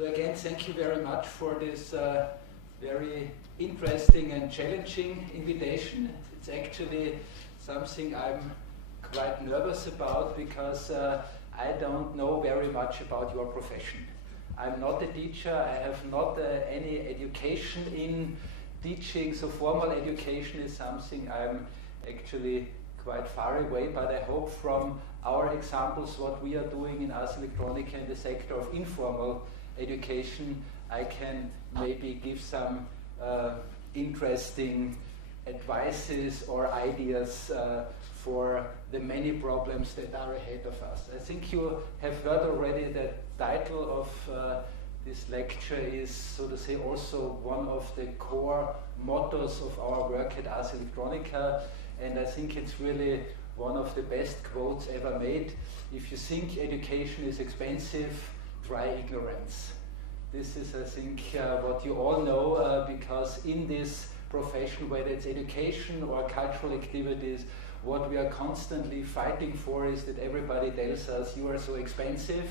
So again, thank you very much for this very interesting and challenging invitation. It's actually something I'm quite nervous about because I don't know very much about your profession. I'm not a teacher, I have not any education in teaching, so formal education is something I'm actually quite far away, but I hope from our examples, what we are doing in Ars Electronice in the sector of informal education, I can maybe give some interesting advices or ideas for the many problems that are ahead of us. I think you have heard already that the title of this lecture is, so to say, also one of the core mottos of our work at Ars Electronica, and I think it's really one of the best quotes ever made. If you think education is expensive, try ignorance. This is, I think, what you all know, because in this profession, whether it's education or cultural activities, what we are constantly fighting for is that everybody tells us you are so expensive.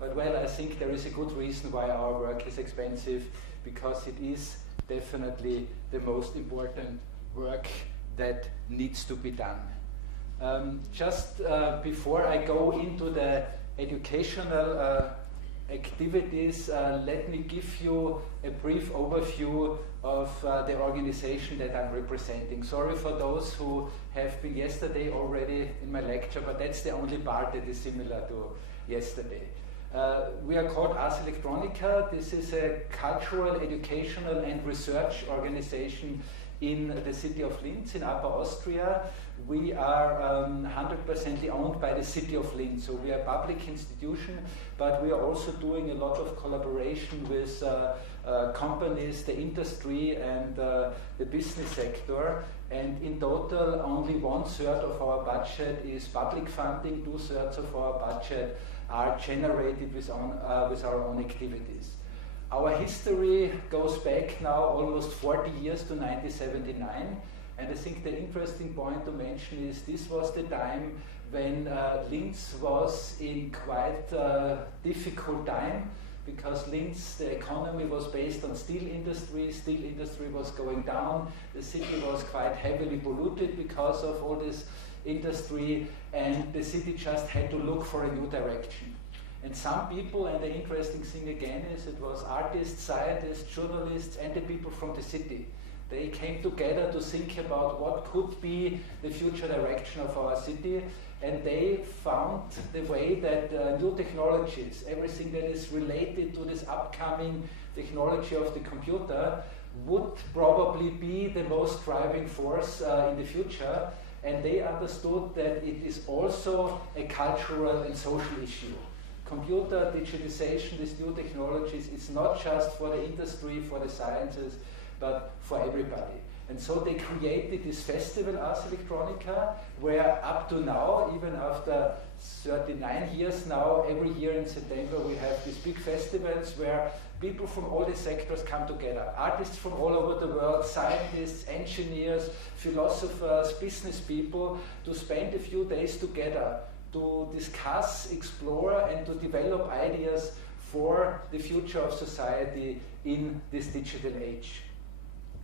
But well, I think there is a good reason why our work is expensive, because it is definitely the most important work that needs to be done. Just before I go into the educational activities, let me give you a brief overview of the organization that I'm representing. Sorry for those who have been yesterday already in my lecture, but that's the only part that is similar to yesterday. We are called Ars Electronica. This is a cultural, educational and research organization in the city of Linz in Upper Austria. We are 100% owned by the city of Linz, so we are a public institution, but we are also doing a lot of collaboration with companies, the industry and the business sector, and in total only 1/3 of our budget is public funding, 2/3 of our budget are generated with our own activities. Our history goes back now almost 40 years to 1979, and I think the interesting point to mention is this was the time when Linz was in quite difficult time, because Linz, the economy was based on steel industry was going down, the city was quite heavily polluted because of all this industry, and the city just had to look for a new direction. And some people, and the interesting thing again is it was artists, scientists, journalists and the people from the city. They came together to think about what could be the future direction of our city, and they found the way that new technologies, everything that is related to this upcoming technology of the computer, would probably be the most driving force in the future, and they understood that it is also a cultural and social issue. Computer digitization, these new technologies, it's not just for the industry, for the sciences, but for everybody. And so they created this festival, Ars Electronica, where up to now, even after 39 years now, every year in September we have these big festivals where people from all the sectors come together. Artists from all over the world, scientists, engineers, philosophers, business people, to spend a few days together to discuss, explore and to develop ideas for the future of society in this digital age.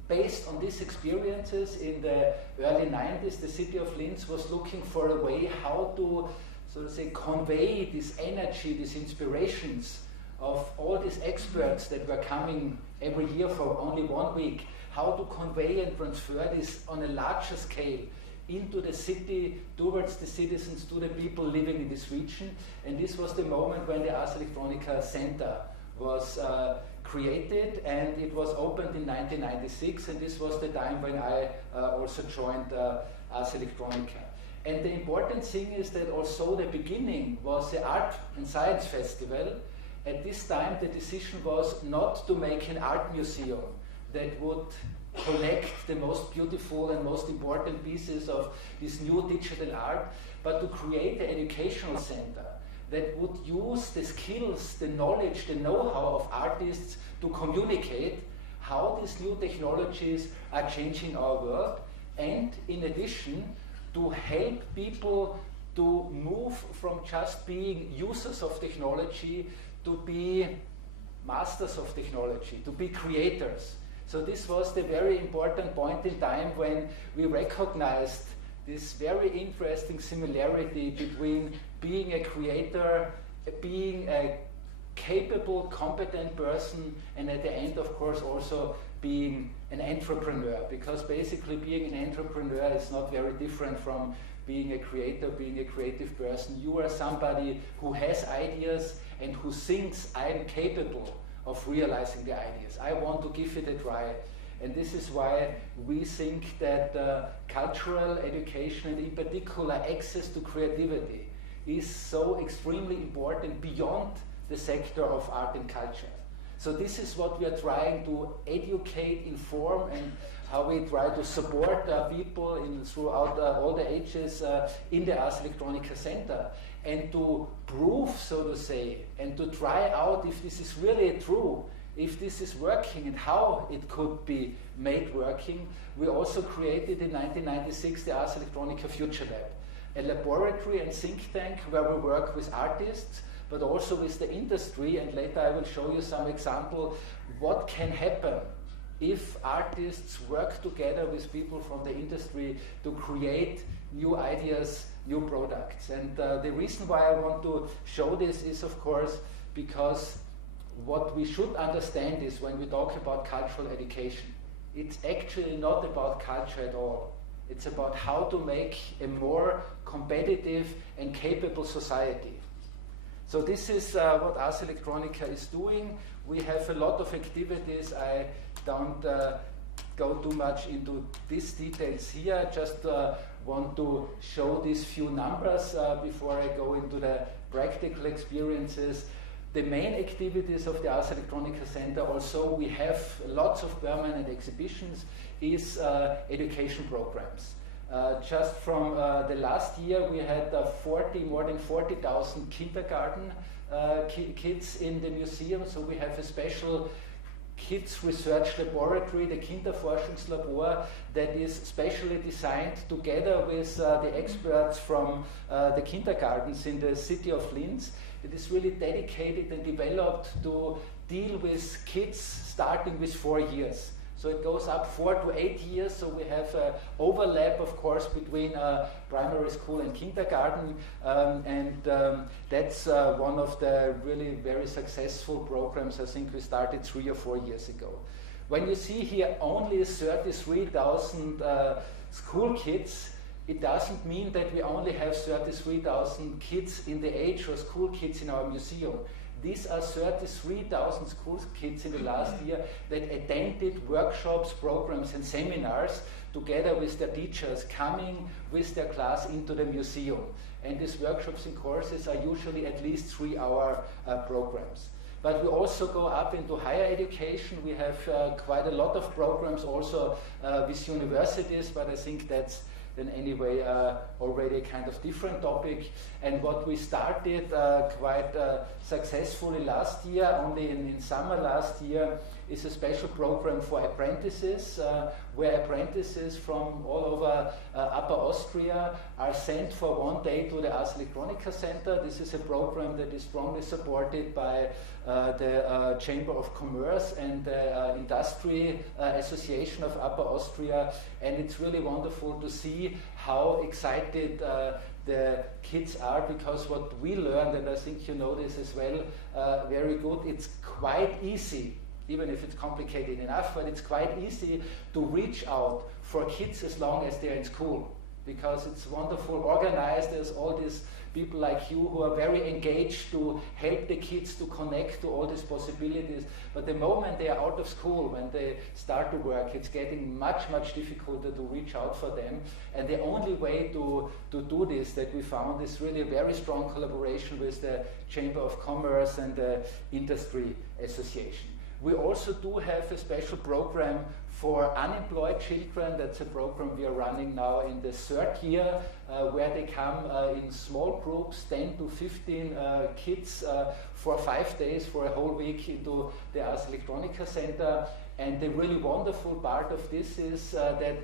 Based on these experiences in the early 90s, the city of Linz was looking for a way how to, so to say, convey this energy, these inspirations of all these experts that were coming every year for only 1 week, how to convey and transfer this on a larger scale into the city, towards the citizens, to the people living in this region. And this was the moment when the Ars Electronica Center was created, and it was opened in 1996, and this was the time when I also joined Ars Electronica. And the important thing is that also the beginning was the Art and Science Festival. At this time the decision was not to make an art museum that would collect the most beautiful and most important pieces of this new digital art, but to create an educational center that would use the skills, the knowledge, the know-how of artists to communicate how these new technologies are changing our world, and in addition to help people to move from just being users of technology to be masters of technology, to be creators. So this was the very important point in time when we recognized this very interesting similarity between being a creator, being a capable, competent person, and at the end, of course, also being an entrepreneur, because basically being an entrepreneur is not very different from being a creator, being a creative person. You are somebody who has ideas and who thinks, I'm capable of realizing the ideas. I want to give it a try. And this is why we think that cultural education, and in particular access to creativity, is so extremely important beyond the sector of art and culture. So this is what we are trying to educate, inform, and how we try to support people throughout all the ages in the Ars Electronica Center, and to prove, so to say, and to try out if this is really true, if this is working and how it could be made working. We also created in 1996 the Ars Electronica Future Lab, a laboratory and think tank where we work with artists, but also with the industry, and later I will show you some example what can happen if artists work together with people from the industry to create new ideas, new products. And the reason why I want to show this is, of course, because what we should understand is when we talk about cultural education, it's actually not about culture at all. It's about how to make a more competitive and capable society. So this is what Ars Electronica is doing. We have a lot of activities. I don't go too much into these details here. Just want to show these few numbers before I go into the practical experiences. The main activities of the Ars Electronica Center, also we have lots of permanent exhibitions, is education programs. Just from the last year, we had more than 40,000 kindergarten kids in the museum. So we have a special kids research laboratory, the Kinderforschungslabor, that is specially designed together with the experts from the kindergartens in the city of Linz. It is really dedicated and developed to deal with kids starting with 4 years. So it goes up 4 to 8 years, so we have an overlap, of course, between primary school and kindergarten, that's one of the really very successful programs. I think we started 3 or 4 years ago. When you see here only 33,000 school kids, it doesn't mean that we only have 33,000 kids in the age or school kids in our museum. These are 33,000 school kids in the last year that attended workshops, programs, and seminars together with their teachers, coming with their class into the museum. And these workshops and courses are usually at least 3-hour programs. But we also go up into higher education. We have quite a lot of programs also with universities, but I think that's then anyway already a kind of different topic. And what we started quite successfully last year, only in summer last year, is a special program for apprentices, where apprentices from all over Upper Austria are sent for 1 day to the Ars Electronica Center. This is a program that is strongly supported by the Chamber of Commerce and the Industry Association of Upper Austria, and it's really wonderful to see how excited the kids are, because what we learned, and I think you know this as well, very good, it's quite easy, even if it's complicated enough, but it's quite easy to reach out for kids as long as they're in school, because it's wonderful organized. There's all these people like you who are very engaged to help the kids to connect to all these possibilities. But the moment they are out of school, when they start to work, it's getting much, much difficult to reach out for them. And the only way to do this that we found is really a very strong collaboration with the Chamber of Commerce and the Industry Association. We also do have a special program for unemployed children. That's a program we are running now in the 3rd year, where they come in small groups, 10 to 15 kids for 5 days, for a whole week, into the Ars Electronica Center. And the really wonderful part of this is that,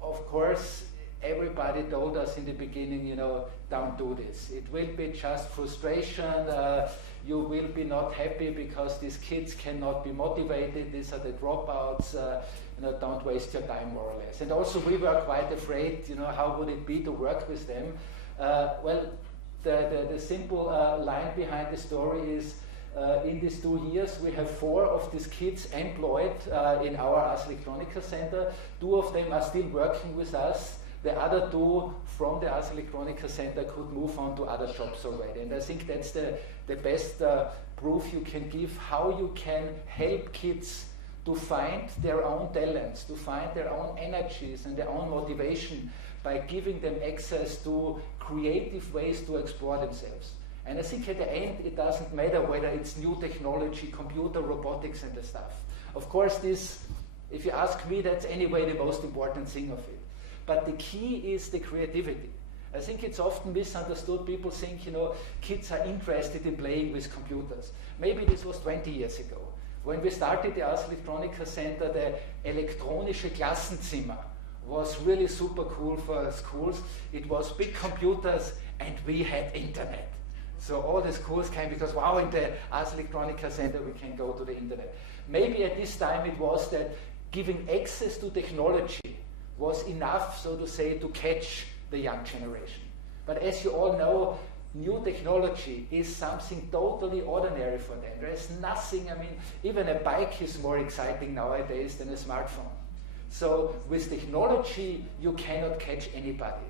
of course, everybody told us in the beginning, you know, don't do this. It will be just frustration. You will be not happy because these kids cannot be motivated. These are the dropouts. You know, don't waste your time, more or less. And also we were quite afraid, you know, how would it be to work with them? Well, the simple line behind the story is, in these 2 years, we have 4 of these kids employed in our Ars Electronice Center. 2 of them are still working with us. The other 2 from the Ars Electronice Center could move on to other jobs already. And I think that's the best proof you can give how you can help kids to find their own talents, to find their own energies and their own motivation by giving them access to creative ways to explore themselves. And I think at the end, it doesn't matter whether it's new technology, computer, robotics, and the stuff. Of course, this, if you ask me, that's anyway the most important thing of it. But the key is the creativity. I think it's often misunderstood. People think, you know, kids are interested in playing with computers. Maybe this was 20 years ago. When we started the Ars Electronice Center, the elektronische Klassenzimmer was really super cool for schools. It was big computers and we had internet. So all the schools came because, wow, in the Ars Electronice Center we can go to the internet. Maybe at this time it was that giving access to technology was enough, so to say, to catch the young generation. But as you all know, new technology is something totally ordinary for them. There is nothing, I mean, even a bike is more exciting nowadays than a smartphone. So with technology, you cannot catch anybody.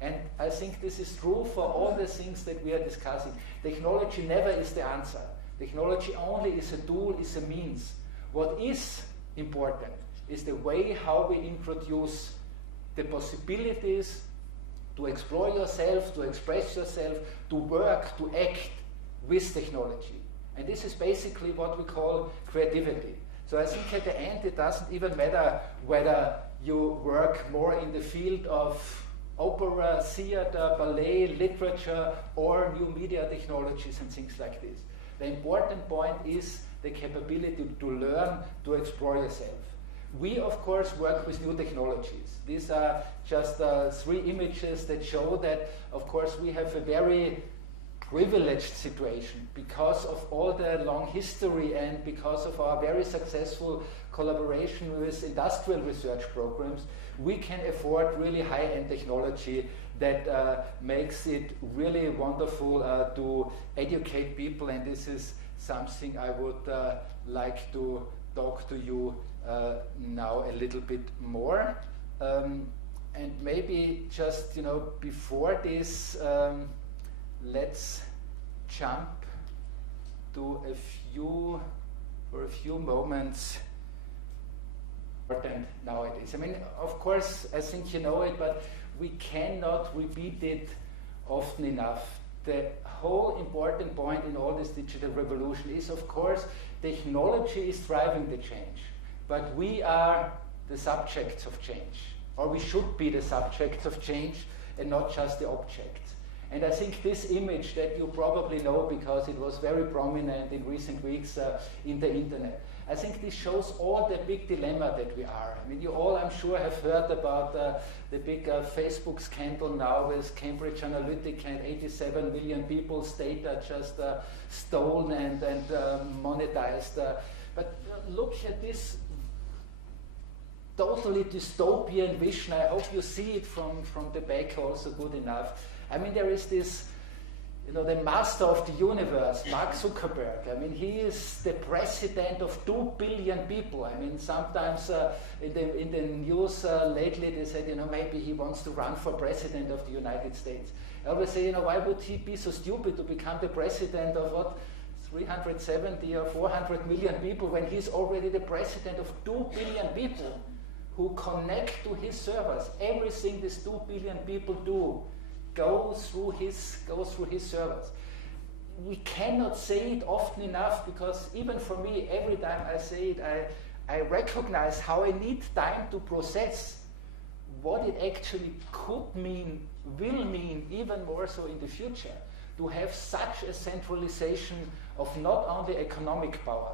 And I think this is true for all the things that we are discussing. Technology never is the answer. Technology only is a tool, is a means. What is important is the way how we introduce the possibilities to explore yourself, to express yourself, to work, to act with technology. And this is basically what we call creativity. So I think at the end it doesn't even matter whether you work more in the field of opera, theater, ballet, literature, or new media technologies and things like this. The important point is the capability to learn, to explore yourself. We, of course, work with new technologies. These are just 3 images that show that, of course, we have a very privileged situation because of all the long history and because of our very successful collaboration with industrial research programs. We can afford really high-end technology that makes it really wonderful to educate people, and this is something I would like to talk to you now a little bit more. And maybe just, you know, before this, let's jump to for a few moments, important nowadays. I mean, of course, I think you know it, but we cannot repeat it often enough. The whole important point in all this digital revolution is, of course, technology is driving the change, but we are the subjects of change, or we should be the subjects of change and not just the objects. And I think this image that you probably know because it was very prominent in recent weeks in the internet, I think this shows all the big dilemma that we are. I mean, you all, I'm sure, have heard about the big Facebook scandal now with Cambridge Analytica and 87 million people's data just stolen and monetized. But look at this totally dystopian vision. I hope you see it from the back also good enough. I mean, there is this, you know, the master of the universe, Mark Zuckerberg. I mean, he is the president of 2 billion people. I mean, sometimes in the news lately they said, you know, maybe he wants to run for president of the United States. I always say, you know, why would he be so stupid to become the president of what, 370 or 400 million people when he's already the president of 2 billion people who connect to his servers. Everything these 2 billion people do goes through his servers. We cannot say it often enough because even for me, every time I say it, I recognize how I need time to process what it actually could mean, will mean, even more so in the future, to have such a centralization of not only economic power,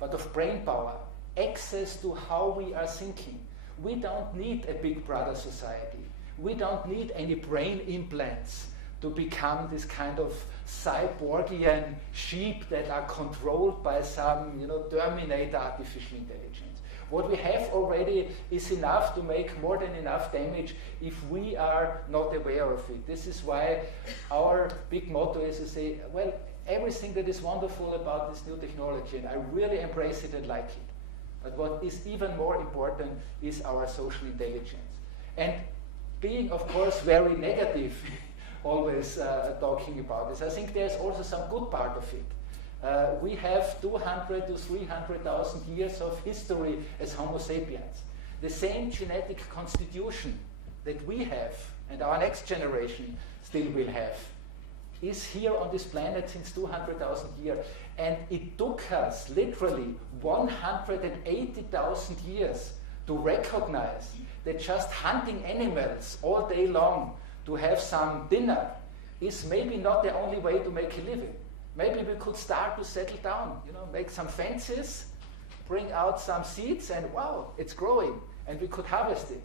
but of brain power, access to how we are thinking. We don't need a big brother society. We don't need any brain implants to become this kind of cyborgian sheep that are controlled by some, Terminator artificial intelligence. What we have already is enough to make more than enough damage if we are not aware of it. This is why our big motto is to say, well, everything that is wonderful about this new technology, and I really embrace it and like it. But what is even more important is our social intelligence. And being, of course, very negative, always talking about this, I think there's also some good part of it. We have 200 to 300,000 years of history as Homo sapiens. The same genetic constitution that we have, and our next generation still will have, is here on this planet since 200,000 years. And it took us literally 180,000 years to recognize that just hunting animals all day long to have some dinner is maybe not the only way to make a living. Maybe we could start to settle down, make some fences, bring out some seeds, and wow, it's growing, and we could harvest it.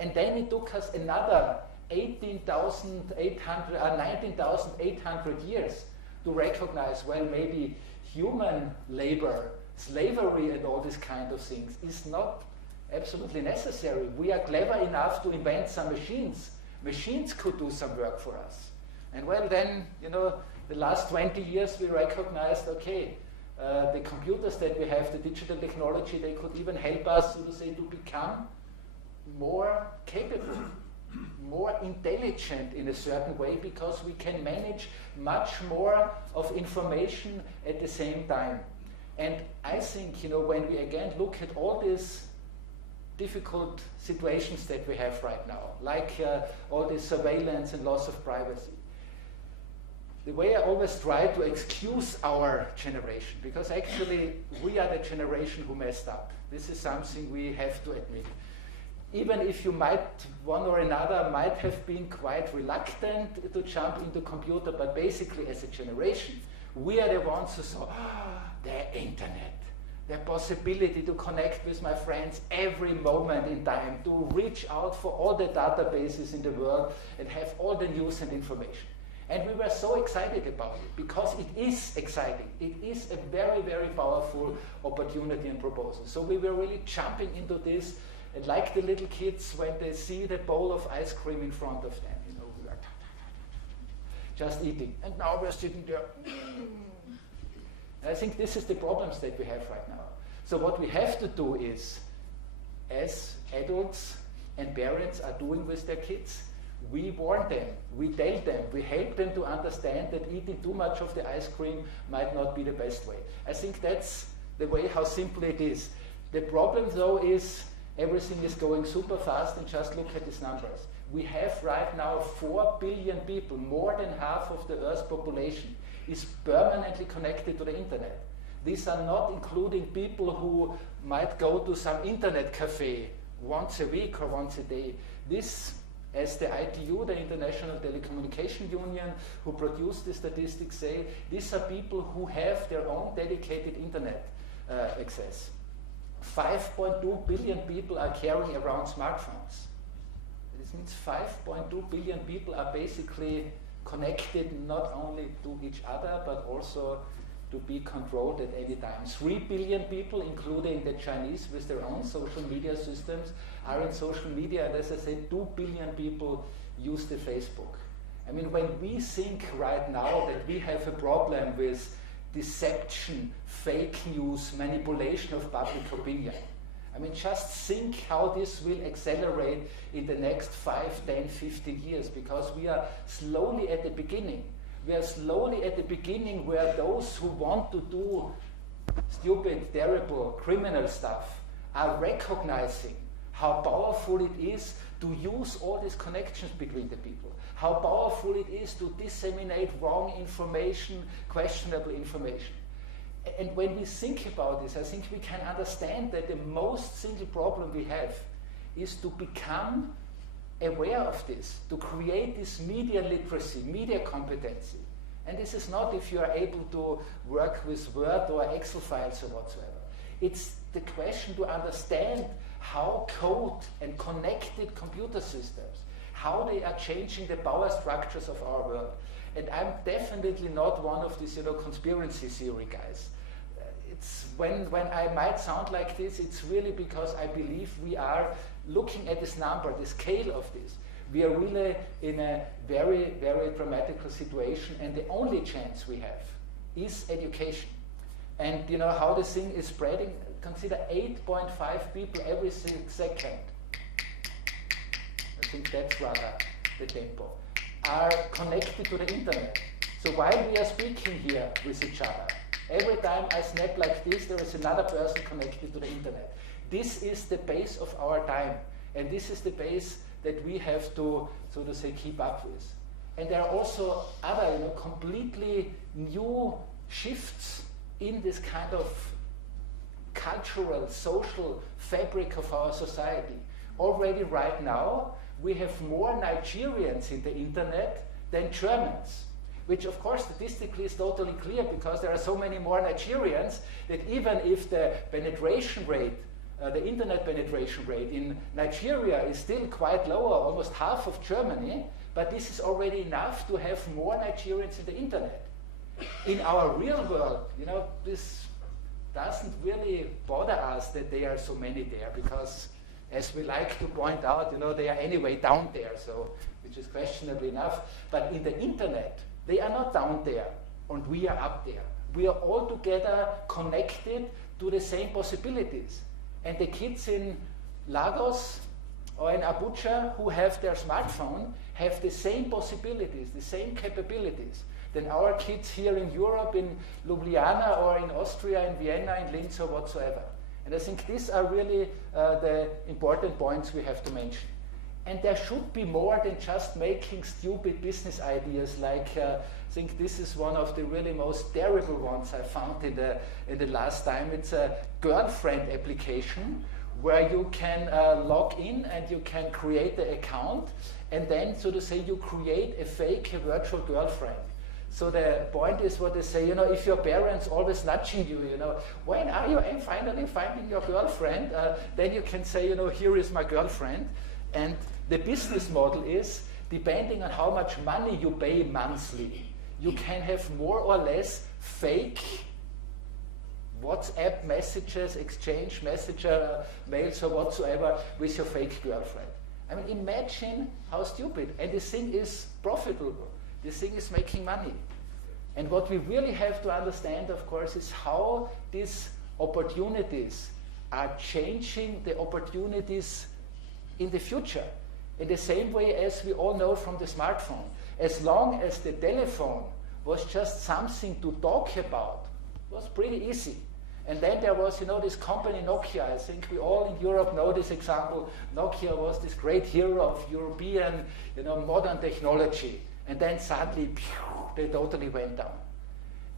And then it took us another 19,800 years to recognize, well, maybe human labor, slavery, and all these kind of things is not absolutely necessary. We are clever enough to invent some machines. Machines could do some work for us. And well, then, the last 20 years we recognized, okay, the computers that we have, the digital technology, they could even help us, so to say, to become more capable, more intelligent in a certain way, because we can manage much more of information at the same time. And I think, when we again look at all these difficult situations that we have right now, like all this surveillance and loss of privacy, the way I always try to excuse our generation, because actually we are the generation who messed up. This is something we have to admit. Even if you might, one or another, might have been quite reluctant to jump into computer, but basically as a generation, we are the ones who saw the internet, the possibility to connect with my friends every moment in time, to reach out for all the databases in the world and have all the news and information. And we were so excited about it, because it is exciting. It is a very, very powerful opportunity and proposal. So we were really jumping into this, and like the little kids when they see the bowl of ice cream in front of them, we are just eating. And now we're sitting there. And I think this is the problems that we have right now. So what we have to do is, as adults and parents are doing with their kids, we warn them, we tell them, we help them to understand that eating too much of the ice cream might not be the best way. I think that's the way how simple it is. The problem though is everything is going super fast, and just look at these numbers. We have right now 4 billion people, more than half of the Earth's population is permanently connected to the internet. These are not including people who might go to some internet cafe once a week or once a day. This, as the ITU, the International Telecommunication Union, who produced the statistics, say, these are people who have their own dedicated internet access. 5.2 billion people are carrying around smartphones. This means 5.2 billion people are basically connected not only to each other, but also to be controlled at any time. 3 billion people, including the Chinese with their own social media systems, are in social media, and as I said, 2 billion people use the Facebook. I mean, when we think right now that we have a problem with deception, fake news, manipulation of public opinion, I mean, just think how this will accelerate in the next 5, 10, 15 years, because we are slowly at the beginning. We are slowly at the beginning where those who want to do stupid, terrible, criminal stuff are recognizing how powerful it is to use all these connections between the people, how powerful it is to disseminate wrong information, questionable information. And when we think about this, I think we can understand that the most single problem we have is to become aware of this, to create this media literacy, media competency. And this is not if you are able to work with Word or Excel files or whatsoever. It's the question to understand how code and connected computer systems, how they are changing the power structures of our world. And I'm definitely not one of these, conspiracy theory guys. It's when I might sound like this, it's really because I believe we are looking at this number, the scale of this. We are really in a very, very dramatical situation, and the only chance we have is education. And how the thing is spreading. Consider 8.5 people every second. I think that's rather the tempo. Are connected to the internet. So while we are speaking here with each other, every time I snap like this, there is another person connected to the internet. This is the base of our time, and this is the base that we have to, so to say, keep up with. And there are also other, completely new shifts in this kind of cultural, social fabric of our society. Already right now, we have more Nigerians in the internet than Germans, which of course statistically is totally clear because there are so many more Nigerians that even if the penetration rate, the internet penetration rate in Nigeria is still quite lower, almost half of Germany, but this is already enough to have more Nigerians in the internet. In our real world, this doesn't really bother us that there are so many there because, as we like to point out, they are anyway down there, so which is questionable enough. But in the internet, they are not down there, and we are up there. We are all together connected to the same possibilities. And the kids in Lagos or in Abuja who have their smartphone have the same possibilities, the same capabilities than our kids here in Europe, in Ljubljana or in Austria, in Vienna, in Linz or whatsoever. And I think these are really the important points we have to mention. And there should be more than just making stupid business ideas like, I think this is one of the really most terrible ones I found in the last time. It's a girlfriend application where you can log in and you can create an account, and then, so to say, you create a fake virtual girlfriend. So the point is what they say, if your parents always nudging you, when are you finally finding your girlfriend? Then you can say, here is my girlfriend. And the business model is, depending on how much money you pay monthly, you can have more or less fake WhatsApp messages, exchange messenger, mails or whatsoever with your fake girlfriend. I mean, imagine how stupid. And this thing is profitable. This thing is making money. And what we really have to understand, of course, is how these opportunities are changing the opportunities in the future. In the same way as we all know from the smartphone. As long as the telephone was just something to talk about, it was pretty easy. And then there was, this company Nokia. I think we all in Europe know this example. Nokia was this great hero of European, modern technology. And then suddenly, they totally went down.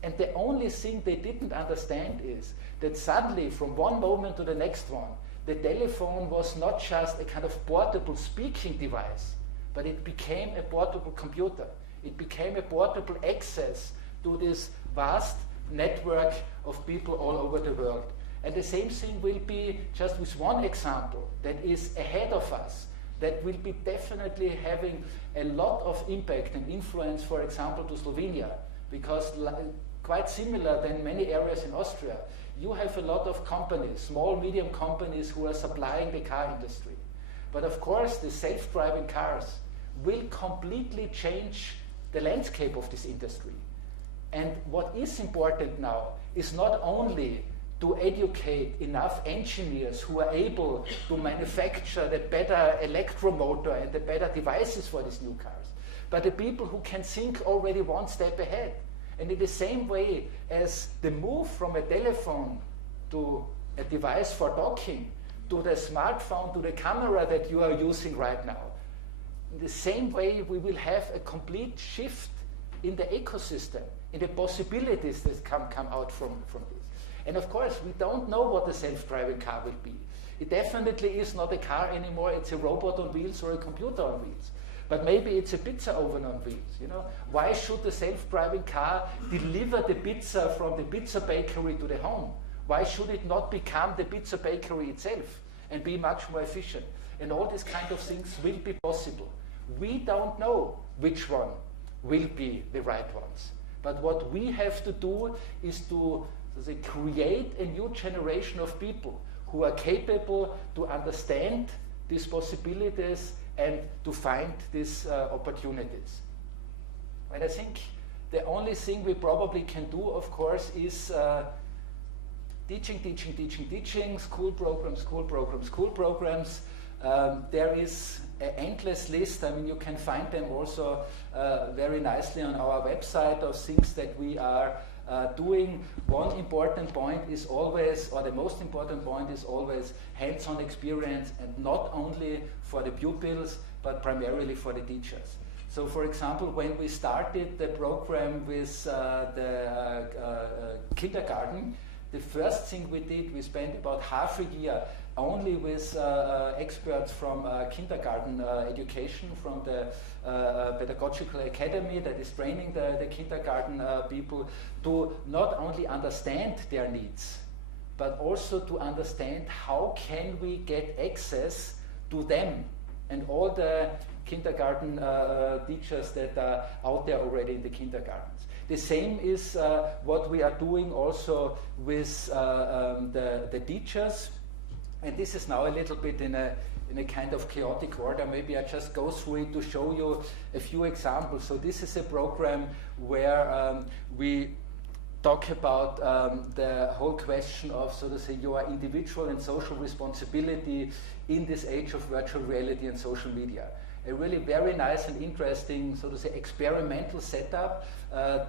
And the only thing they didn't understand is that suddenly, from one moment to the next one, the telephone was not just a kind of portable speaking device, but it became a portable computer. It became a portable access to this vast network of people all over the world. And the same thing will be, just with one example, that is ahead of us, that will be definitely having a lot of impact and influence, for example, to Slovenia, because quite similar than many areas in Austria, you have a lot of companies, small, medium companies who are supplying the car industry. But of course, the self-driving cars will completely change the landscape of this industry. And what is important now is not only to educate enough engineers who are able to manufacture the better electromotor and the better devices for these new cars, but the people who can think already one step ahead. And in the same way as the move from a telephone to a device for talking, to the smartphone, to the camera that you are using right now, in the same way we will have a complete shift in the ecosystem, in the possibilities that come out from this. And of course, we don't know what the self-driving car will be. It definitely is not a car anymore, it's a robot on wheels or a computer on wheels. But maybe it's a pizza oven on wheels. Why should the self-driving car deliver the pizza from the pizza bakery to the home? Why should it not become the pizza bakery itself and be much more efficient? And all these kind of things will be possible We don't know which one will be the right ones. But what we have to do is to create a new generation of people who are capable to understand these possibilities and to find these opportunities. And I think the only thing we probably can do, of course, is teaching, school programs. There is an endless list. I mean, you can find them also very nicely on our website of things that we are doing. One important point is always, or the most important point is always, hands-on experience, and not only for the pupils, but primarily for the teachers. So, for example, when we started the program with the kindergarten, the first thing we did, we spent about half a year only with experts from kindergarten education, from the pedagogical academy that is training the kindergarten people to not only understand their needs, but also to understand how can we get access to them and all the kindergarten teachers that are out there already in the kindergartens. The same is what we are doing also with the teachers. And this is now a little bit in a kind of chaotic order. Maybe I just go through it to show you a few examples. So this is a program where we talk about the whole question of, so to say, your individual and social responsibility in this age of virtual reality and social media. A really very nice and interesting, so to say, experimental setup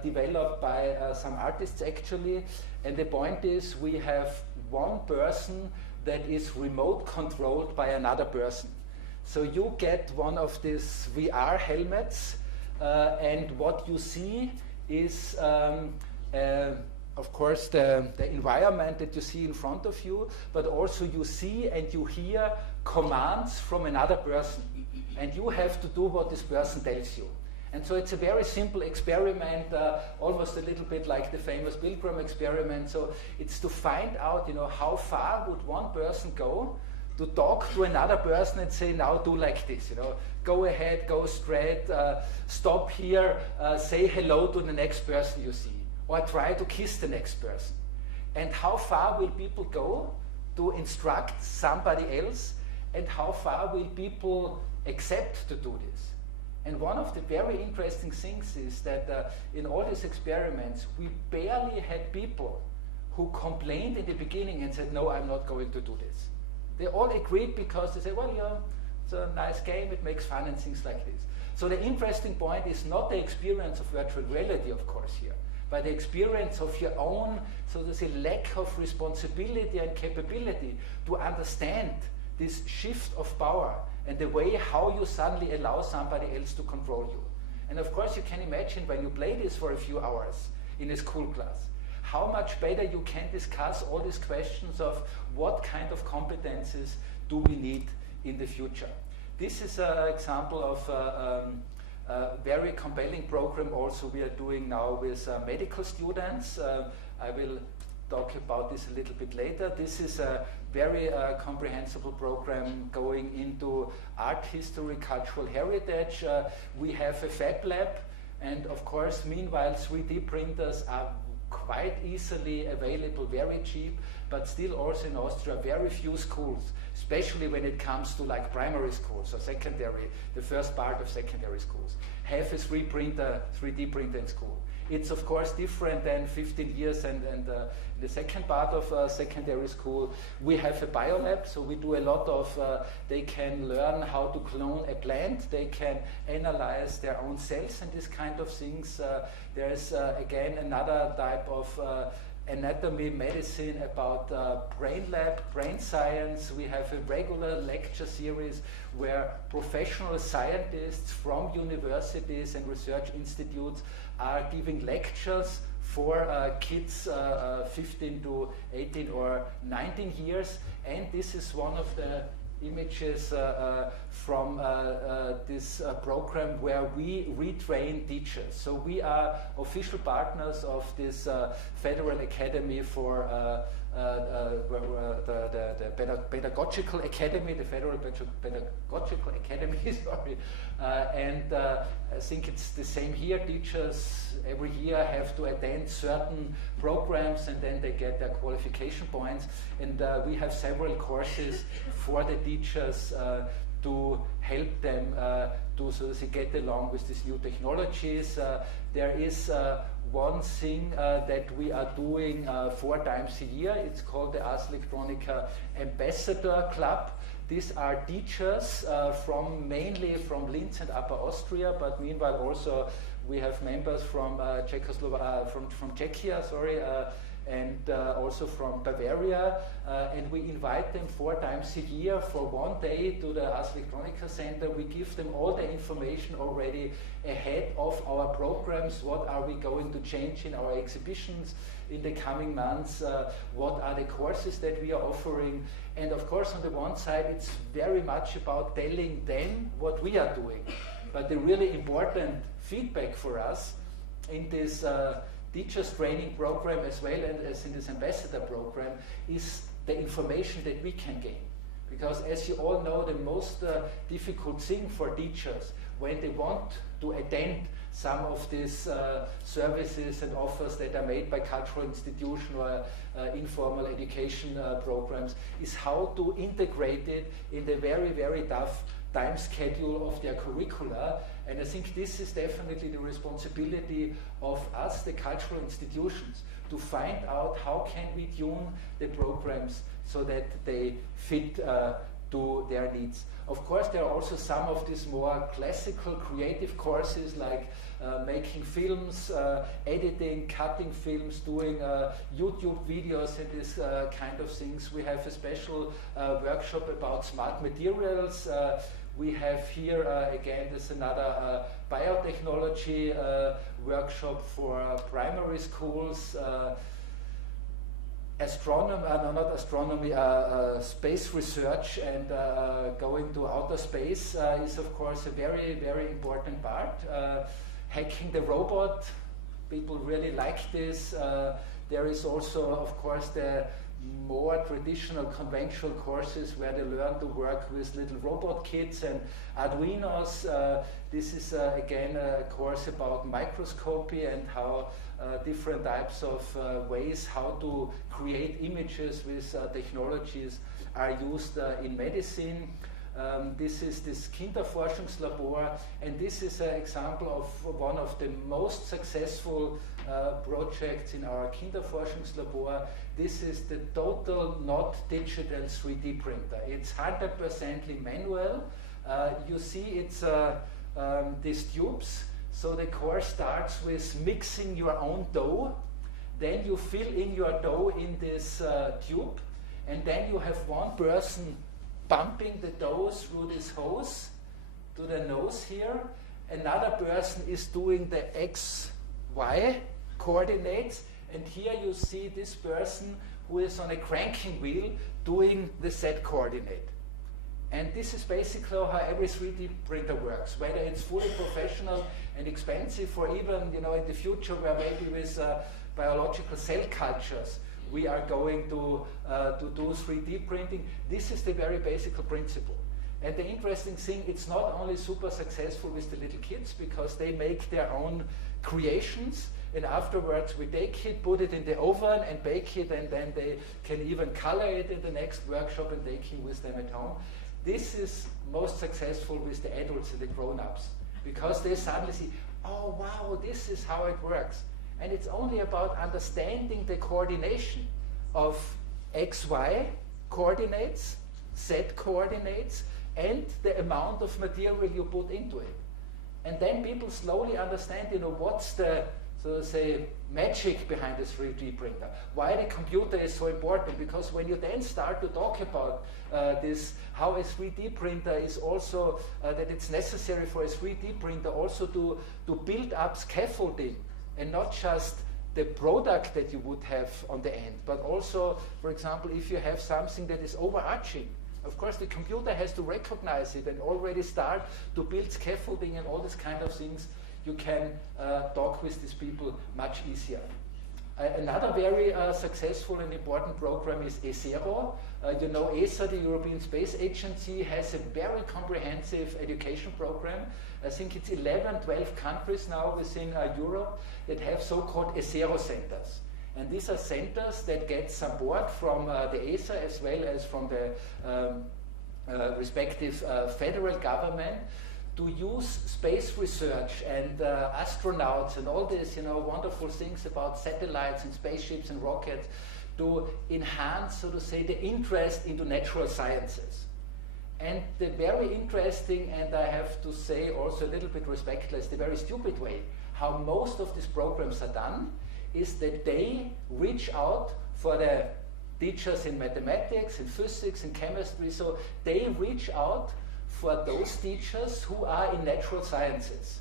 developed by some artists actually. And the point is, we have one person that is remote controlled by another person. So you get one of these VR helmets, and what you see is, of course, the environment that you see in front of you, but also you see and you hear commands from another person. And you have to do what this person tells you. And so it's a very simple experiment, almost a little bit like the famous Pilgrim experiment. So it's to find out, how far would one person go to talk to another person and say, now do like this, go ahead, go straight, stop here, say hello to the next person you see, or try to kiss the next person. And how far will people go to instruct somebody else, and how far will people accept to do this? And one of the very interesting things is that in all these experiments, we barely had people who complained in the beginning and said, no, I'm not going to do this. They all agreed because they said, well, it's a nice game, it makes fun and things like this. So the interesting point is not the experience of virtual reality, of course, here, but the experience of your own, so to say, lack of responsibility and capability to understand this shift of power and the way how you suddenly allow somebody else to control you. And of course you can imagine when you play this for a few hours in a school class, how much better you can discuss all these questions of what kind of competences do we need in the future. This is an example of a very compelling program also we are doing now with medical students. I will talk about this a little bit later. This is a very comprehensible program going into art history, cultural heritage. We have a fab lab, and of course, meanwhile, 3D printers are quite easily available, very cheap, but still also in Austria, very few schools, especially when it comes to like primary schools or secondary, the first part of secondary schools, have a 3D printer in school. It's of course different than 15 years and the second part of secondary school. We have a biolab, so we do a lot of, they can learn how to clone a plant, they can analyze their own cells and this kind of things. There's again another type of anatomy, medicine about brain lab, brain science. We have a regular lecture series where professional scientists from universities and research institutes are giving lectures for kids 15 to 18 or 19 years. And this is one of the images from this program where we retrain teachers. So we are official partners of this Federal Academy for the Pedagogical Academy, the Federal Pedagogical Academy, sorry. And I think it's the same here. Teachers every year have to attend certain programs and then they get their qualification points. And we have several courses for the teachers to help them so that they get along with these new technologies. There is one thing that we are doing 4 times a year. It's called the Ars Electronice Ambassador Club. These are teachers mainly from Linz and Upper Austria, but meanwhile also we have members from Czechia, and also from Bavaria, and we invite them 4 times a year for 1 day to the Ars Electronica Center. We give them all the information already ahead of our programs. What are we going to change in our exhibitions in the coming months? What are the courses that we are offering? And of course, on the one side, it's very much about telling them what we are doing. But the really important feedback for us in this teachers training program as well as in this ambassador program is the information that we can gain. Because as you all know, the most difficult thing for teachers when they want to attend some of these services and offers that are made by cultural institutions or informal education programs is how to integrate it in the very, very tough time schedule of their curricula. And I think this is definitely the responsibility of us, the cultural institutions, to find out how can we tune the programs so that they fit to their needs. Of course, there are also some of these more classical creative courses like making films, editing, cutting films, doing YouTube videos and this kind of things. We have a special workshop about smart materials. We have here, again, there's another biotechnology workshop for primary schools. Space research and going to outer space is, of course, a very, very important part. Hacking the robot, people really like this. There is also, of course, the more traditional conventional courses where they learn to work with little robot kits and Arduinos. This is again a course about microscopy and how different types of ways how to create images with technologies are used in medicine. This is this Kinderforschungslabor, and this is an example of one of the most successful projects in our Kinderforschungslabor. This is the total not digital 3D printer. It's 100% manual. You see it's these tubes. So the course starts with mixing your own dough. Then you fill in your dough in this tube, and then you have one person pumping the dough through this hose to the nose here. Another person is doing the XY coordinates, and here you see this person who is on a cranking wheel doing the Z coordinate. And this is basically how every 3D printer works, whether it's fully professional and expensive, or even in the future where maybe with biological cell cultures we are going to do 3D printing. This is the very basic principle. And the interesting thing, it's not only super successful with the little kids because they make their own creations, and afterwards we take it, put it in the oven and bake it, and then they can even color it in the next workshop and take it with them at home. This is most successful with the adults and the grown-ups because they suddenly see, oh wow, this is how it works. And it's only about understanding the coordination of XY coordinates, Z coordinates, and the amount of material you put into it. And then people slowly understand, what's the, so to say, magic behind the 3D printer. Why the computer is so important, because when you then start to talk about this, how a 3D printer is also, that it's necessary for a 3D printer also to build up scaffolding, and not just the product that you would have on the end, but also, for example, if you have something that is overarching, Of course, the computer has to recognize it and already start to build scaffolding and all these kind of things. You can talk with these people much easier. Another very successful and important program is ESERO. You know, ESA, the European Space Agency, has a very comprehensive education program. I think it's 11, 12 countries now within Europe that have so-called ESERO centers. And these are centers that get support from the ESA as well as from the respective federal government to use space research and astronauts and all these, you know, wonderful things about satellites and spaceships and rockets to enhance, so to say, the interest into natural sciences. And the very interesting, and I have to say also a little bit respectless, the very stupid way how most of these programs are done is that they reach out for the teachers in mathematics, in physics, in chemistry, so they reach out for those teachers who are in natural sciences.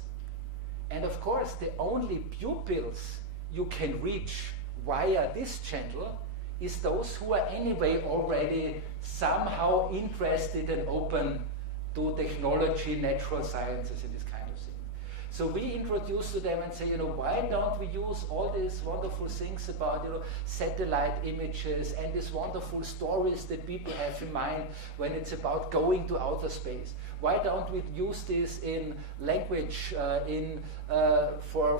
And of course, the only pupils you can reach via this channel is those who are anyway already somehow interested and open to technology, natural sciences, and this kind of thing. So we introduce to them and say, you know, why don't we use all these wonderful things about, you know, satellite images and these wonderful stories that people have in mind when it's about going to outer space? Why don't we use this in language, for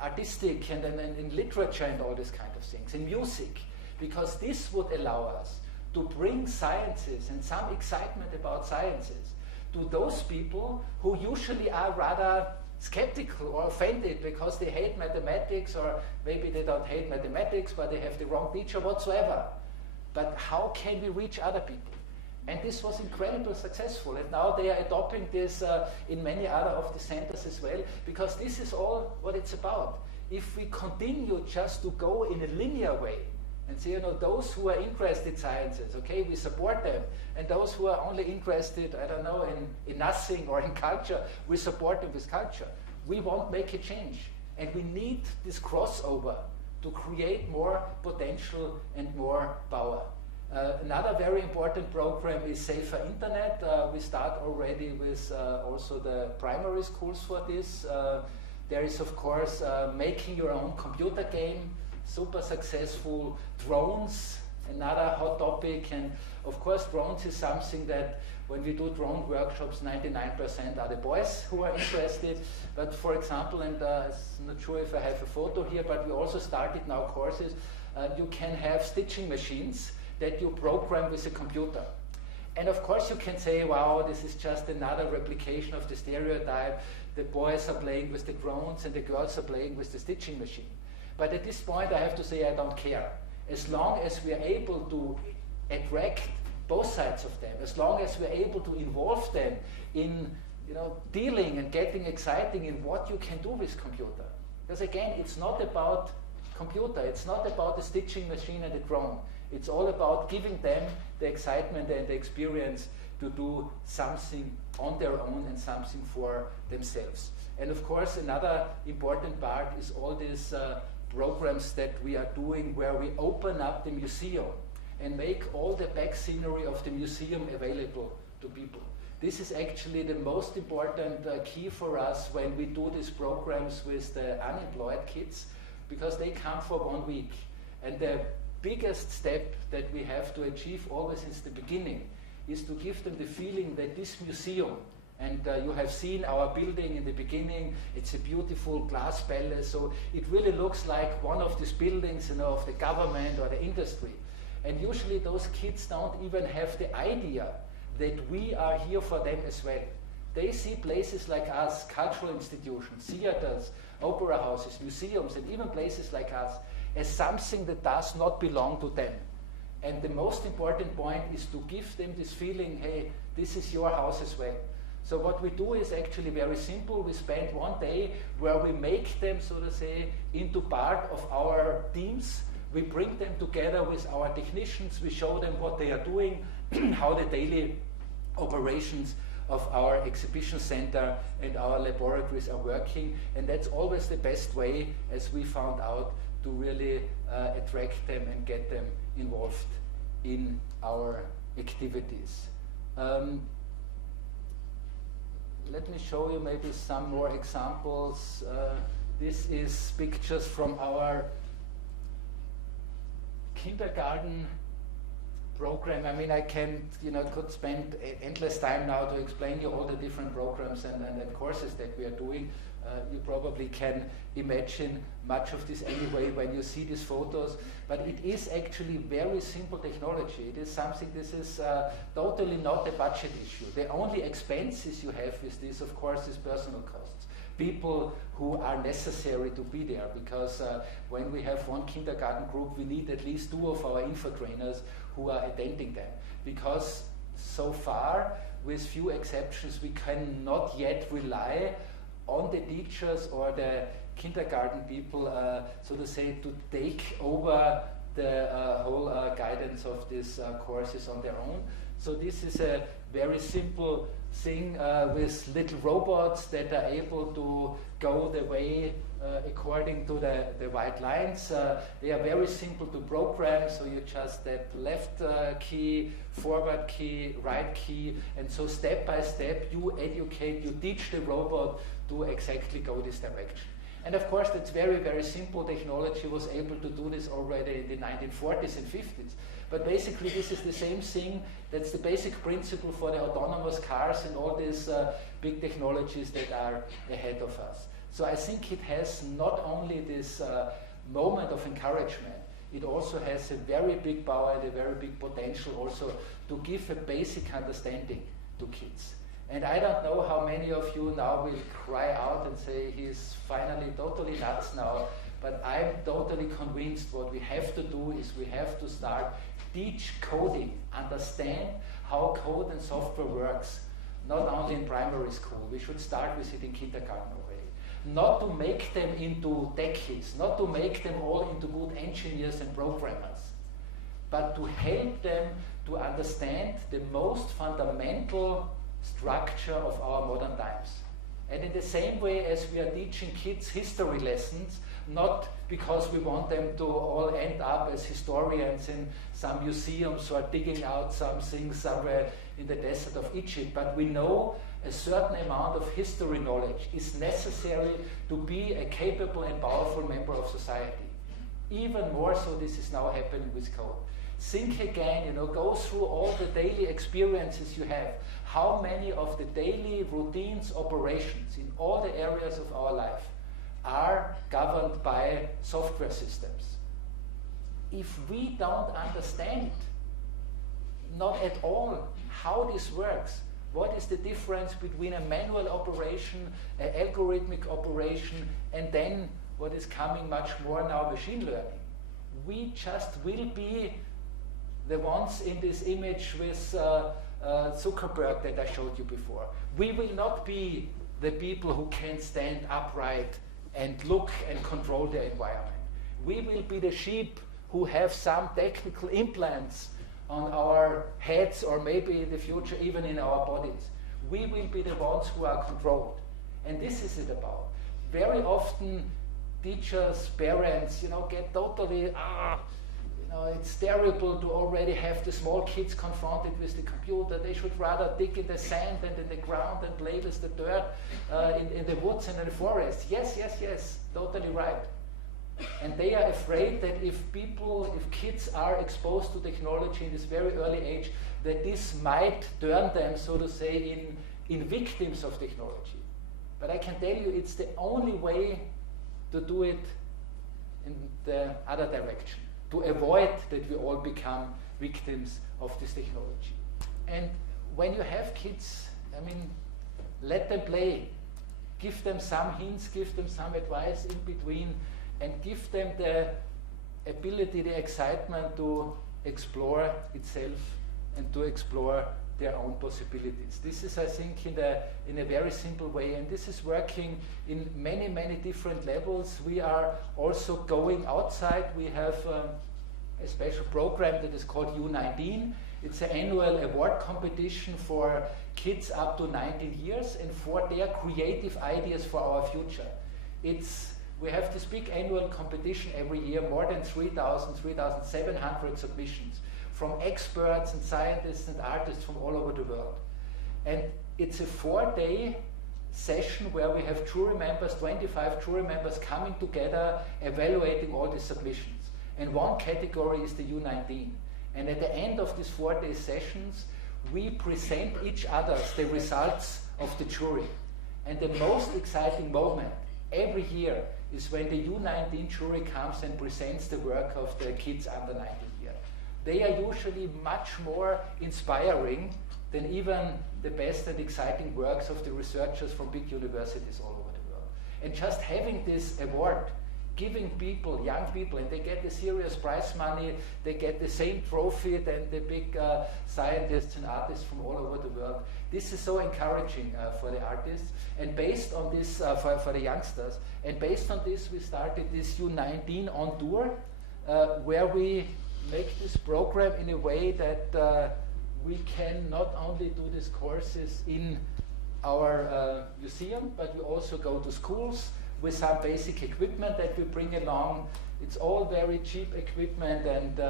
artistic and in literature and all these kind of things, in music? Because this would allow us to bring sciences and some excitement about sciences to those people who usually are rather skeptical or offended because they hate mathematics, or maybe they don't hate mathematics, but they have the wrong teacher whatsoever. But how can we reach other people? And this was incredibly successful, and now they are adopting this in many other of the centers as well, because this is all what it's about. If we continue just to go in a linear way and say, you know, those who are interested in sciences, okay, we support them, and those who are only interested, I don't know, in nothing or in culture, we support them with culture, we won't make a change. And we need this crossover to create more potential and more power. Another very important program is Safer Internet. We start already with also the primary schools for this. There is, of course, making your own computer game, super successful. Drones, another hot topic. And of course, drones is something that when we do drone workshops, 99% are the boys who are interested. But for example, and I'm not sure if I have a photo here, but we also started now courses. You can have stitching machines that you program with a computer. And of course you can say, wow, this is just another replication of the stereotype. The boys are playing with the drones and the girls are playing with the stitching machine. But at this point I have to say I don't care. As long as we are able to attract both sides of them, as long as we're able to involve them in, you know, dealing and getting exciting in what you can do with computer. Because again, it's not about computer, it's not about the stitching machine and the drone. It's all about giving them the excitement and the experience to do something on their own and something for themselves. And of course, another important part is all these programs that we are doing where we open up the museum and make all the back scenery of the museum available to people. This is actually the most important key for us when we do these programs with the unemployed kids, because they come for 1 week. And the biggest step that we have to achieve always since the beginning is to give them the feeling that this museum, and you have seen our building in the beginning, it's a beautiful glass palace, so it really looks like one of these buildings, you know, of the government or the industry. And usually those kids don't even have the idea that we are here for them as well. They see places like us, cultural institutions, theaters, opera houses, museums, and even places like us as something that does not belong to them. And the most important point is to give them this feeling, hey, this is your house as well. So what we do is actually very simple. We spend 1 day where we make them, so to say, into part of our teams. We bring them together with our technicians. We show them what they are doing, how the daily operations of our exhibition center and our laboratories are working. And that's always the best way, as we found out, to really attract them and get them involved in our activities. Let me show you maybe some more examples. This is pictures from our kindergarten program. I mean, I can, could spend endless time now to explain you all the different programs and courses that we are doing. You probably can imagine much of this anyway when you see these photos, but it is actually very simple technology. It is something, this is totally not a budget issue. The only expenses you have with this, of course, is personal costs. People who are necessary to be there, because when we have one kindergarten group, we need at least 2 of our info trainers who are attending them, because so far, with few exceptions, we cannot yet rely on the teachers or the kindergarten people, so to say, to take over the whole guidance of these courses on their own. So this is a very simple thing with little robots that are able to go the way according to the white lines. They are very simple to program, so you just that left key, forward key, right key, and so step by step you educate, you teach the robot to exactly go this direction. And of course that's very, very simple. Technology was able to do this already in the 1940s and 50s. But basically this is the same thing. That's the basic principle for the autonomous cars and all these big technologies that are ahead of us. So I think it has not only this moment of encouragement, it also has a very big power and a very big potential also to give a basic understanding to kids. And I don't know how many of you now will cry out and say he's finally totally nuts now, but I'm totally convinced what we have to do is we have to start teach coding, understand how code and software works, not only in primary school. We should start with it in kindergarten already. Not to make them into techies, not to make them all into good engineers and programmers, but to help them to understand the most fundamental structure of our modern times. And in the same way as we are teaching kids history lessons, not because we want them to all end up as historians in some museums or digging out something somewhere in the desert of Egypt, but we know a certain amount of history knowledge is necessary to be a capable and powerful member of society. Even more so this is now happening with code. Think again, go through all the daily experiences you have. How many of the daily routines, operations in all the areas of our life are governed by software systems? If we don't understand, not at all, how this works, what is the difference between a manual operation, an algorithmic operation, and then what is coming much more now, machine learning? We just will be the ones in this image with Zuckerberg that I showed you before. We will not be the people who can stand upright and look and control their environment. We will be the sheep who have some technical implants on our heads, or maybe in the future even in our bodies. We will be the ones who are controlled. And this is it about. Very often teachers, parents, get totally, it's terrible to already have the small kids confronted with the computer. They should rather dig in the sand and in the ground and play with the dirt in the woods and in the forest. Yes, totally right. And they are afraid that if kids are exposed to technology in this very early age, that this might turn them, so to say, in victims of technology. But I can tell you it's the only way to do it in the other direction, to avoid that we all become victims of this technology. And when you have kids, let them play. Give them some hints, give them some advice in between, and give them the ability, the excitement to explore itself and to explore their own possibilities. This is, I think, in a very simple way, and this is working in many, many different levels. We are also going outside. We have a special program that is called U19. It's an annual award competition for kids up to 19 years and for their creative ideas for our future. We have this big annual competition every year, more than 3,700 submissions from experts and scientists and artists from all over the world. And it's a 4-day session where we have jury members, 25 jury members coming together, evaluating all the submissions. And one category is the U19. And at the end of these 4-day sessions, we present each other the results of the jury. And the most exciting moment every year is when the U19 jury comes and presents the work of the kids under 19 years. They are usually much more inspiring than even the best and exciting works of the researchers from big universities all over the world. And just having this award, giving people, young people, and they get the serious prize money, they get the same trophy than the big scientists and artists from all over the world. This is so encouraging for the artists, and based on this, for the youngsters, and based on this we started this U19 on tour, where we make this program in a way that we can not only do these courses in our museum, but we also go to schools with some basic equipment that we bring along. It's all very cheap equipment, and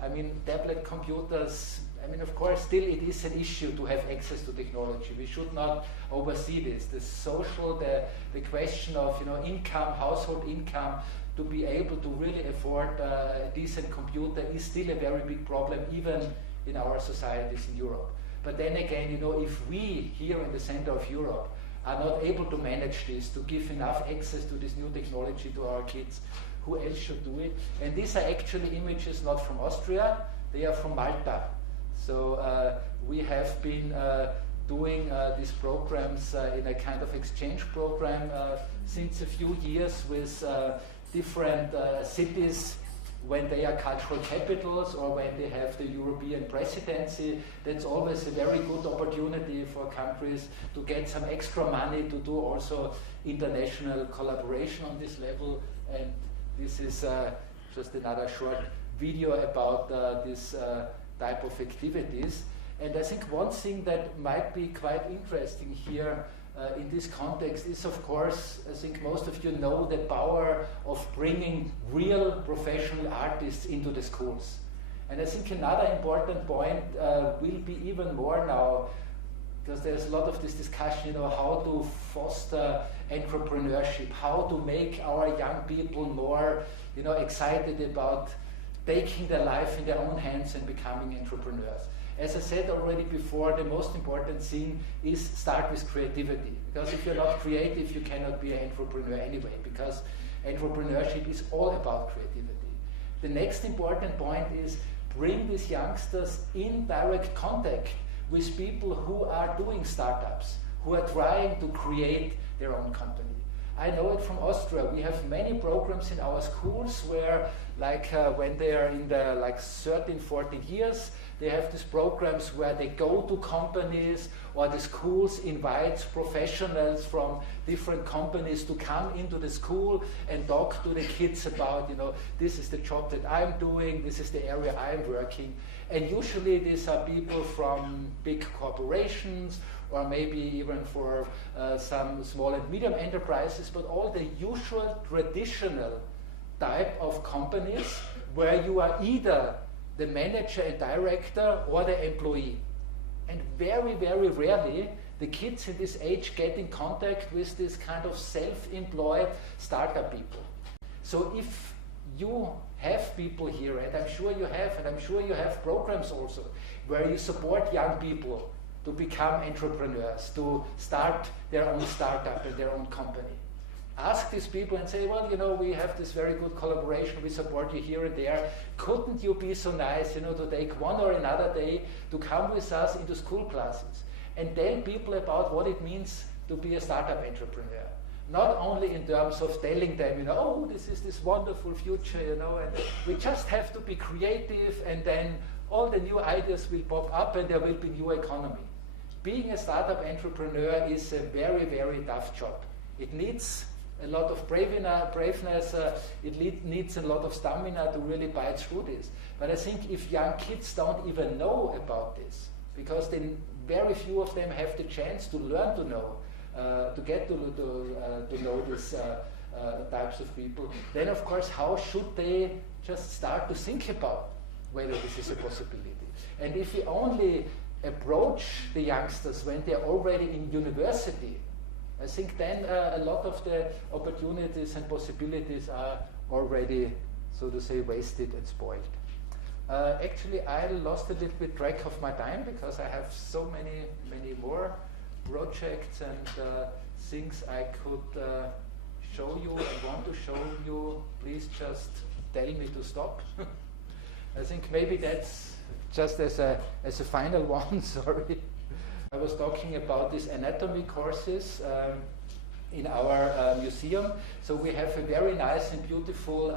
I mean, tablet computers. I mean, of course, still it is an issue to have access to technology. We should not oversee this. The social, the question of income, household income, to be able to really afford a decent computer is still a very big problem, even in our societies in Europe. But then again, if we here in the center of Europe are not able to manage this, to give enough access to this new technology to our kids, who else should do it? And these are actually images not from Austria, they are from Malta. So we have been doing these programs in a kind of exchange program since a few years with different cities when they are cultural capitals or when they have the European presidency. That's always a very good opportunity for countries to get some extra money to do also international collaboration on this level. And this is just another short video about this type of activities. And I think one thing that might be quite interesting here in this context is, of course, I think most of you know the power of bringing real professional artists into the schools. And I think another important point will be even more now, because there's a lot of this discussion, how to foster entrepreneurship, how to make our young people more, excited about taking their life in their own hands and becoming entrepreneurs. As I said already before, the most important thing is start with creativity. Because if you're not creative, you cannot be an entrepreneur anyway, because entrepreneurship is all about creativity. The next important point is bring these youngsters in direct contact with people who are doing startups, who are trying to create their own company. I know it from Austria. We have many programs in our schools where, when they are in their 13, 14 years, they have these programs where they go to companies, or the schools invites professionals from different companies to come into the school and talk to the kids about, this is the job that I'm doing, this is the area I'm working. And usually these are people from big corporations, or maybe even for some small and medium enterprises, but all the usual traditional type of companies where you are either the manager and director or the employee. And very, very rarely the kids in this age get in contact with this kind of self-employed startup people. So if you have people here, and I'm sure you have, and I'm sure you have programs also, where you support young people to become entrepreneurs, to start their own startup and their own company. Ask these people and say, well, we have this very good collaboration, we support you here and there. Couldn't you be so nice, to take one or another day to come with us into school classes and tell people about what it means to be a startup entrepreneur? Not only in terms of telling them, oh, this is this wonderful future, and we just have to be creative, and then all the new ideas will pop up and there will be new economy. Being a startup entrepreneur is a very, very tough job. It needs a lot of braveness, it needs a lot of stamina to really bite through this. But I think if young kids don't even know about this, because then very few of them have the chance to learn to know, to get to know these types of people, then of course how should they just start to think about whether this is a possibility. And if we only approach the youngsters when they're already in university, I think then a lot of the opportunities and possibilities are already, so to say, wasted and spoiled. Actually, I lost a little bit track of my time because I have so many more projects and things I could show you and want to show you. Please just tell me to stop. I think maybe that's just as a final one, sorry. I was talking about these anatomy courses in our museum. So we have a very nice and beautiful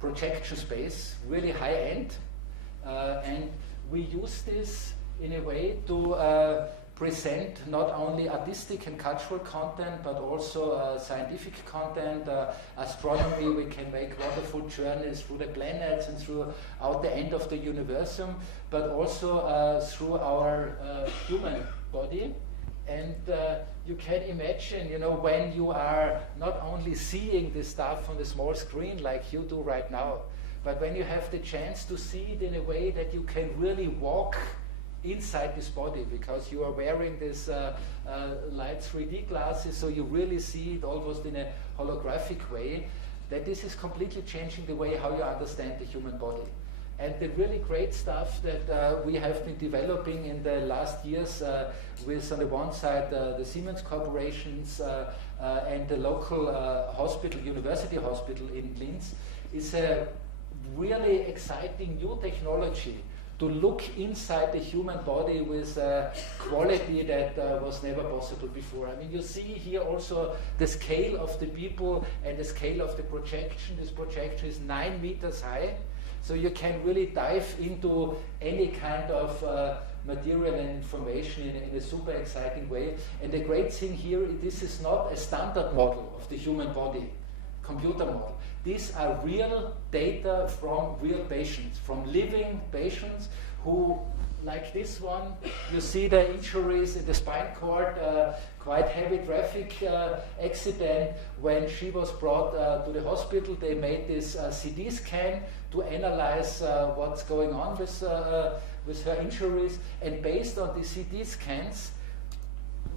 projection space, really high end. And we use this in a way to present not only artistic and cultural content, but also scientific content, astronomy. We can make wonderful journeys through the planets and throughout the end of the universum, but also through our human body. And you can imagine, you know, when you are not only seeing this stuff on the small screen like you do right now, but when you have the chance to see it in a way that you can really walk inside this body, because you are wearing this light 3D glasses, so you really see it almost in a holographic way, that this is completely changing the way how you understand the human body. And the really great stuff that we have been developing in the last years with, on the one side, the Siemens corporations and the local hospital, university hospital in Linz, is a really exciting new technology to look inside the human body with a quality that was never possible before. I mean, you see here also the scale of the people and the scale of the projection. This projection is 9 meters high, so you can really dive into any kind of material and information in a super exciting way. And the great thing here, this is not a standard model of the human body, computer model. These are real data from real patients, from living patients who, like this one, you see the injuries in the spine cord, quite heavy traffic accident. When she was brought to the hospital, they made this CT scan to analyze what's going on with her injuries. And based on the CT scans,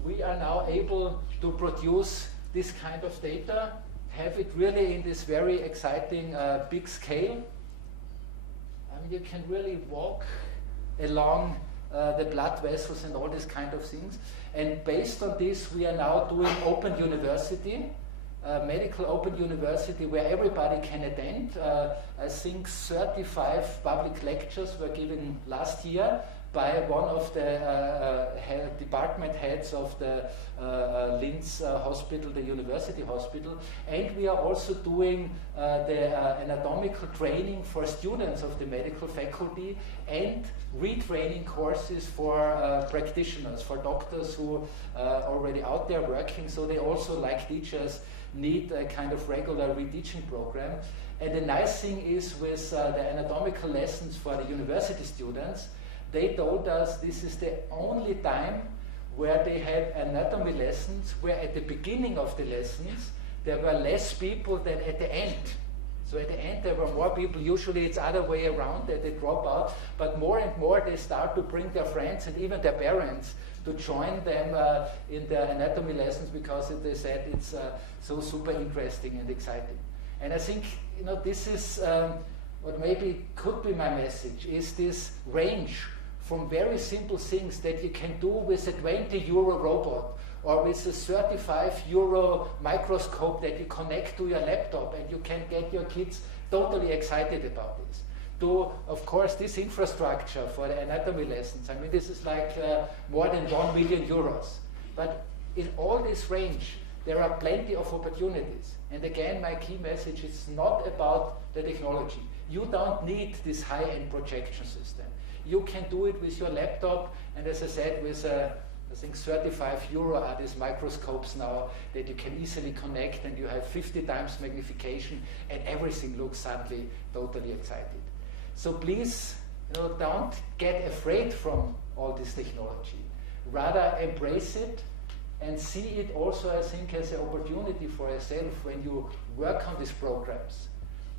we are now able to produce this kind of data, have it really in this very exciting big scale. I mean, you can really walk along the blood vessels and all these kind of things. And based on this, we are now doing open university, medical open university, where everybody can attend. I think 35 public lectures were given last year by one of the department heads of the Linz hospital, the university hospital. And we are also doing the anatomical training for students of the medical faculty and retraining courses for practitioners, for doctors who are already out there working. So they also, like teachers, need a kind of regular reteaching program. And the nice thing is with the anatomical lessons for the university students, they told us this is the only time where they had anatomy lessons where at the beginning of the lessons there were less people than at the end. So at the end there were more people. Usually it's other way around, that they drop out, but more and more they start to bring their friends and even their parents to join them in the anatomy lessons, because they said it's so super interesting and exciting. And I think, you know, this is what maybe could be my message, is this range from very simple things that you can do with a 20 euro robot or with a 35 euro microscope that you connect to your laptop, and you can get your kids totally excited about this. To, of course, this infrastructure for the anatomy lessons. I mean, this is like more than 1 million euros. But in all this range, there are plenty of opportunities. And again, my key message is not about the technology. You don't need this high-end projection system. You can do it with your laptop, and as I said, with I think 35 euro are these microscopes now that you can easily connect, and you have 50 times magnification, and everything looks suddenly totally excited. So please, you know, don't get afraid from all this technology. Rather embrace it and see it also, I think, as an opportunity for yourself when you work on these programs,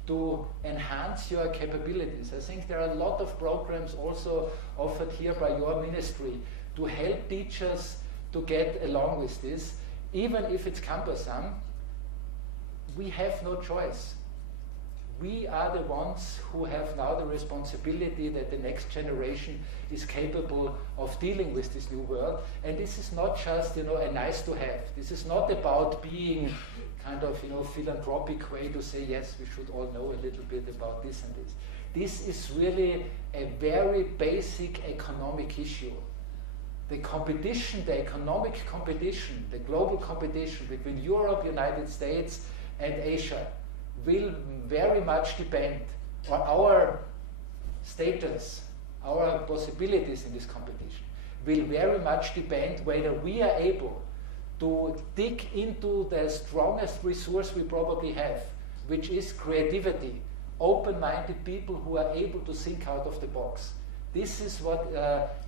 to enhance your capabilities. I think there are a lot of programs also offered here by your ministry to help teachers to get along with this. Even if it's cumbersome, we have no choice. We are the ones who have now the responsibility that the next generation is capable of dealing with this new world. And this is not just, you know, a nice to have. This is not about being kind of, you know, philanthropic way to say, yes, we should all know a little bit about this and this. This is really a very basic economic issue. The competition, the economic competition, the global competition between Europe, United States, and Asia will very much depend on our status, our possibilities in this competition, will very much depend whether we are able to dig into the strongest resource we probably have, which is creativity, open-minded people who are able to think out of the box. This is what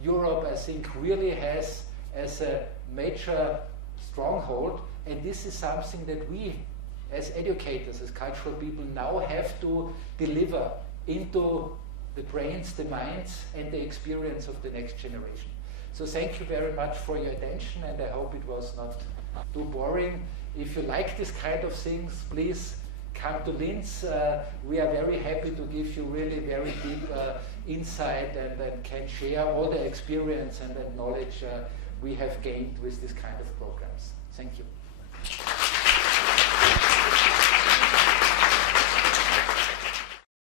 Europe, I think, really has as a major stronghold, and this is something that we, as educators, as cultural people, now have to deliver into the brains, the minds, and the experience of the next generation. So thank you very much for your attention, and I hope it was not too boring. If you like this kind of things, please come to Linz. We are very happy to give you really very deep insight and can share all the experience and the knowledge we have gained with this kind of programs. Thank you.